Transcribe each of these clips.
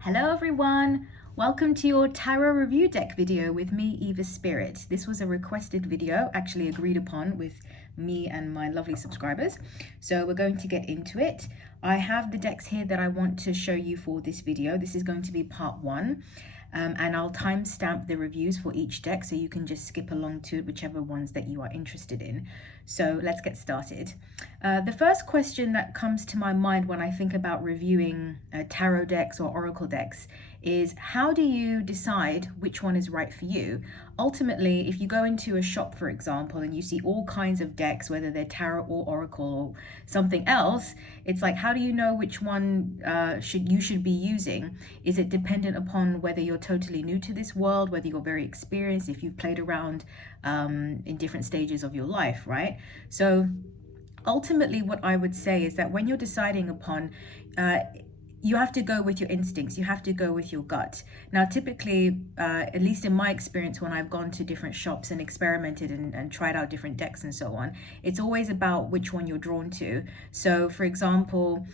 Hello everyone, welcome to your tarot review deck video with me, Eva Spirit. This was a requested video, actually agreed upon with me and my lovely subscribers. So we're going to get into it. I have the decks here that I want to show you for this video. This is going to be part one. And I'll timestamp the reviews for each deck so you can just skip along to whichever ones that you are interested in. So let's get started. The first question that comes to my mind when I think about reviewing tarot decks or oracle decks is, how do you decide which one is right for you? Ultimately, if you go into a shop, for example, and you see all kinds of decks, whether they're tarot or oracle or something else, it's like, how do you know which one you should be using? Is it dependent upon whether you're totally new to this world, whether you're very experienced, if you've played around in different stages of your life, right? So ultimately, what I would say is that when you're deciding upon you have to go with your instincts. You have to go with your gut. Now, typically, at least in my experience, when I've gone to different shops and experimented and tried out different decks and so on, it's always about which one you're drawn to. So, for example,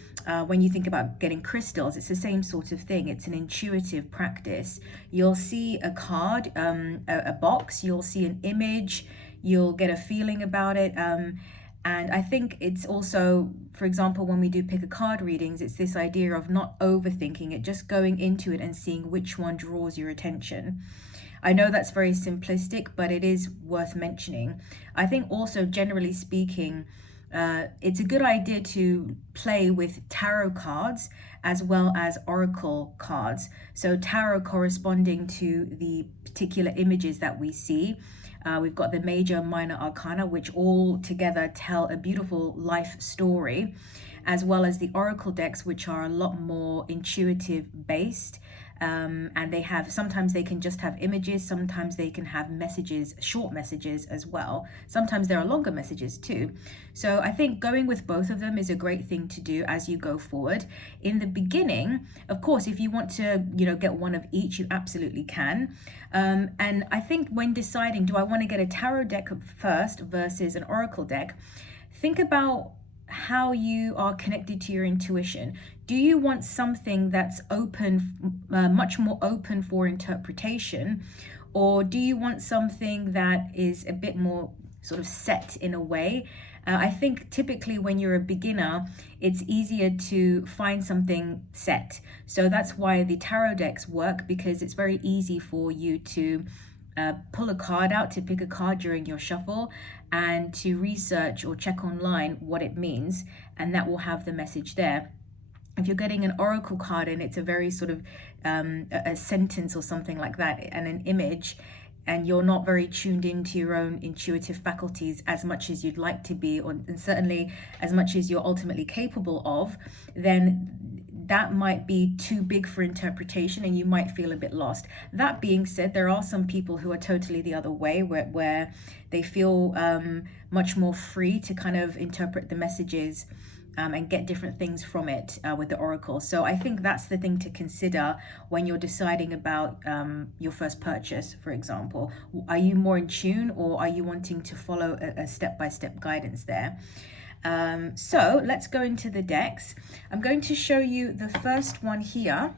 when you think about getting crystals, it's the same sort of thing. It's an intuitive practice. You'll see a card, a box, you'll see an image, you'll get a feeling about it. And I think it's also, for example, when we do pick a card readings, it's this idea of not overthinking it, just going into it and seeing which one draws your attention. I know that's very simplistic, but it is worth mentioning. I think also, generally speaking, it's a good idea to play with tarot cards as well as oracle cards. So tarot corresponding to the particular images that we see. We've got the major and minor arcana, which all together tell a beautiful life story, as well as the oracle decks, which are a lot more intuitive based. And they have, sometimes they can just have images, sometimes they can have messages, short messages as well. Sometimes there are longer messages too. So I think going with both of them is a great thing to do as you go forward. In the beginning, of course, if you want to, get one of each, you absolutely can. And I think when deciding, do I want to get a tarot deck first versus an oracle deck, think about how you are connected to your intuition. Do you want something that's open, much more open for interpretation, or do you want something that is a bit more sort of set in a way? I think typically when you're a beginner, it's easier to find something set. So that's why the tarot decks work, because it's very easy for you to pull a card out, to pick a card during your shuffle, and to research or check online what it means, and that will have the message there. If you're getting an oracle card and it's a very sort of a sentence or something like that and an image, and you're not very tuned into your own intuitive faculties as much as you'd like to be, and certainly as much as you're ultimately capable of, then that might be too big for interpretation and you might feel a bit lost. That being said, there are some people who are totally the other way, where they feel much more free to kind of interpret the messages and get different things from it with the oracle. So I think that's the thing to consider when you're deciding about your first purchase, for example. Are you more in tune, or are you wanting to follow a step-by-step guidance there? So let's go into the decks. I'm going to show you the first one here.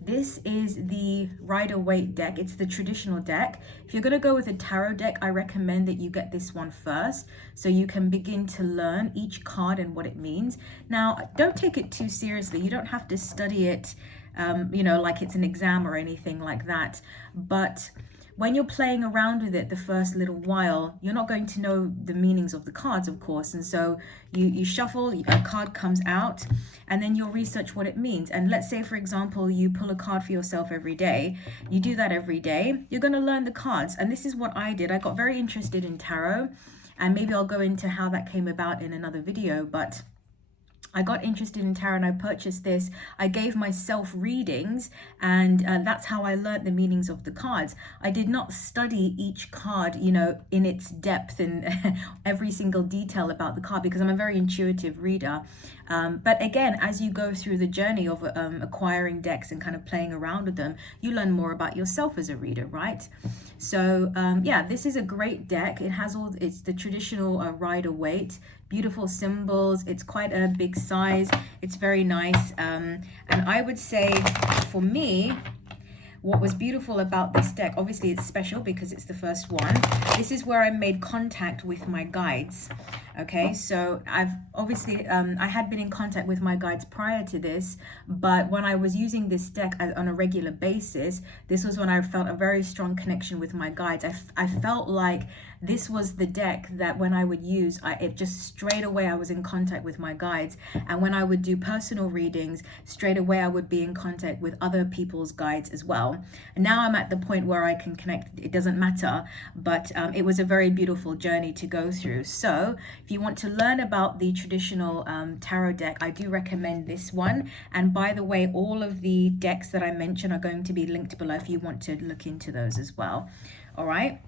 This is the Rider-Waite deck. It's the traditional deck. If you're going to go with a tarot deck, I recommend that you get this one first so you can begin to learn each card and what it means. Now, don't take it too seriously. You don't have to study it, like it's an exam or anything like that. But when you're playing around with it the first little while, you're not going to know the meanings of the cards, of course. And so you shuffle, a card comes out, and then you'll research what it means. And let's say, for example, you pull a card for yourself every day. You do that every day. You're going to learn the cards. And this is what I did. I got very interested in tarot, and maybe I'll go into how that came about in another video. But I got interested in tarot and I purchased this. I gave myself readings, and that's how I learned the meanings of the cards. I did not study each card, in its depth and every single detail about the card, because I'm a very intuitive reader. But again, as you go through the journey of acquiring decks and kind of playing around with them, you learn more about yourself as a reader, right? So yeah, this is a great deck. It has it's the traditional Rider-Waite, beautiful symbols. It's quite a big size. It's very nice. And I would say for me, what was beautiful about this deck, obviously it's special because it's the first one. This is where I made contact with my guides. Okay, so I've obviously, I had been in contact with my guides prior to this, but when I was using this deck on a regular basis, this was when I felt a very strong connection with my guides. I felt like this was the deck that when I would use, it just straight away I was in contact with my guides. And when I would do personal readings, straight away I would be in contact with other people's guides as well. And now I'm at the point where I can connect. It doesn't matter, but it was a very beautiful journey to go through. So if you want to learn about the traditional tarot deck, I do recommend this one. And by the way, all of the decks that I mentioned are going to be linked below if you want to look into those as well. All right.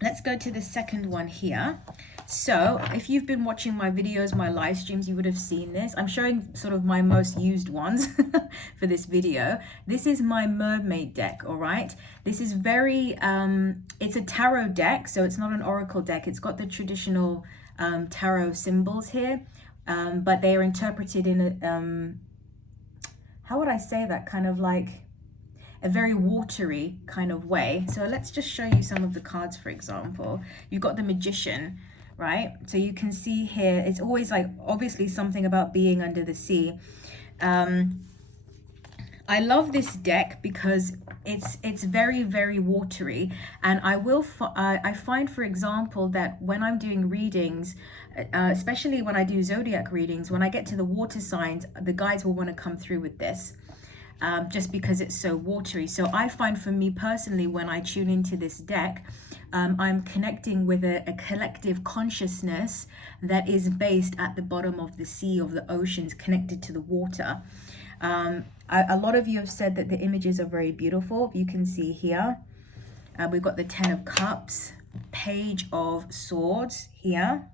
Let's go to the second one here. So if you've been watching my videos, my live streams, you would have seen this. I'm showing sort of my most used ones for this video. This is my mermaid deck, all right? This is very, it's a tarot deck, so it's not an oracle deck. It's got the traditional tarot symbols here, but they are interpreted in a, how would I say that, kind of like a very watery kind of way. So let's just show you some of the cards. For example, you've got the Magician, right? So you can see here, it's always like obviously something about being under the sea. I love this deck because it's very, very watery, and I find, for example, that when I'm doing readings, especially when I do zodiac readings, when I get to the water signs, the guides will want to come through with this. Just because it's so watery. So I find for me personally, when I tune into this deck, I'm connecting with a collective consciousness that is based at the bottom of the sea, of the oceans, connected to the water. A lot of you have said that the images are very beautiful. You can see here, we've got the 10 of Cups, Page of Swords here.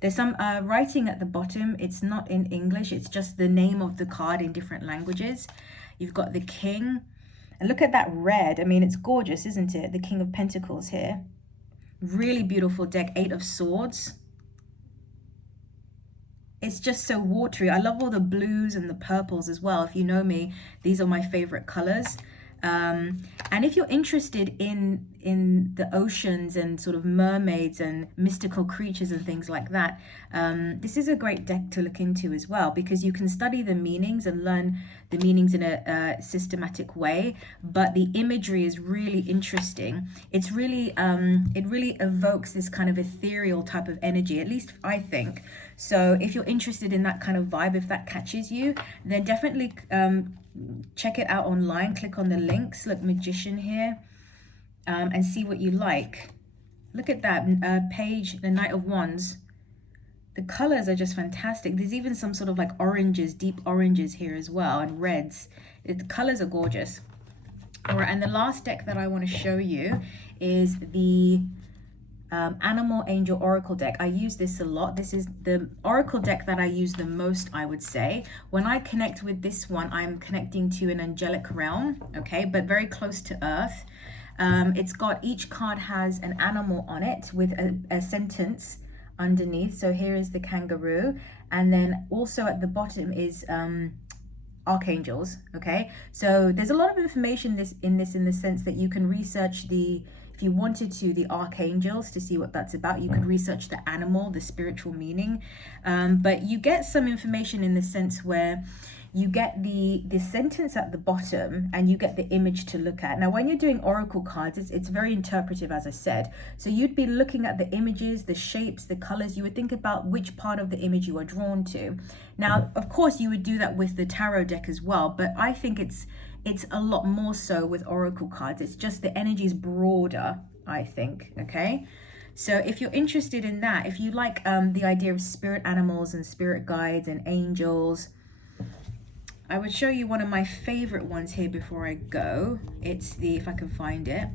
There's some writing at the bottom. It's not in English. It's just the name of the card in different languages. You've got the King. And look at that red. I mean, it's gorgeous, isn't it? The King of Pentacles here. Really beautiful deck. 8 of Swords. It's just so watery. I love all the blues and the purples as well. If you know me, these are my favorite colors. And if you're interested in the oceans and sort of mermaids and mystical creatures and things like that, this is a great deck to look into as well, because you can study the meanings and learn the meanings in a systematic way, but the imagery is really interesting. It's really it really evokes this kind of ethereal type of energy, at least I think. So if you're interested in that kind of vibe, if that catches you, then definitely check it out online. Click on the links. Look, Magician here, and see what you like. Look at that page, the Knight of Wands. The colors are just fantastic. There's even some sort of like oranges, deep oranges here as well, and reds. The colors are gorgeous. All right, and the last deck that I want to show you is the Animal Angel Oracle deck. I use this a lot. This is the Oracle deck that I use the most, I would say. When I connect with this one, I'm connecting to an angelic realm, okay, but very close to Earth. It's got, each card has an animal on it with a sentence underneath. So here is the kangaroo, and then also at the bottom is archangels. Okay, so there's a lot of information in the sense that you can research if you wanted to, the archangels to see what that's about. You could research the animal, the spiritual meaning, but you get some information in the sense where you get the sentence at the bottom and you get the image to look at. Now, when you're doing oracle cards, it's very interpretive, as I said. So you'd be looking at the images, the shapes, the colors. You would think about which part of the image you are drawn to. Now, of course, you would do that with the tarot deck as well, but I think it's a lot more so with oracle cards. It's just the energy is broader, I think, okay? So if you're interested in that, if you like the idea of spirit animals and spirit guides and angels, I would show you one of my favorite ones here before I go. It's the, if I can find it,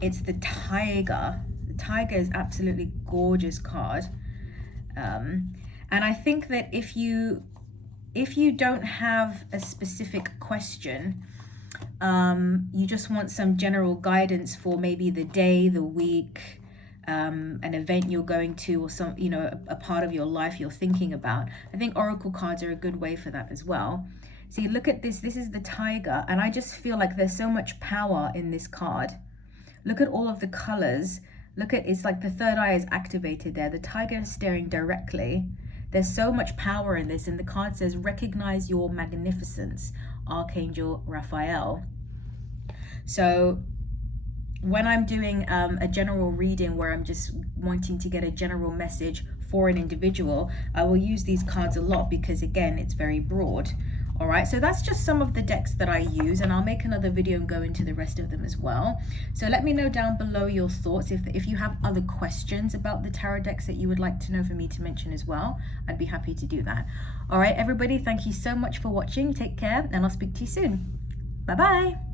it's the Tiger. The Tiger is absolutely gorgeous card. And I think that if you don't have a specific question, you just want some general guidance for maybe the day, the week, an event you're going to, or some, you know, a part of your life you're thinking about. I think oracle cards are a good way for that as well. See, look at this. This is the tiger, and I just feel like there's so much power in this card. Look at all of the colors. Look at, it's like the third eye is activated there. The tiger is staring directly. There's so much power in this, and the card says, recognize your magnificence, Archangel Raphael. So when I'm doing a general reading where I'm just wanting to get a general message for an individual, I will use these cards a lot because, again, it's very broad. All right, so that's just some of the decks that I use, and I'll make another video and go into the rest of them as well. So let me know down below your thoughts. If you have other questions about the tarot decks that you would like to know for me to mention as well, I'd be happy to do that. All right, everybody, thank you so much for watching. Take care, and I'll speak to you soon. Bye-bye.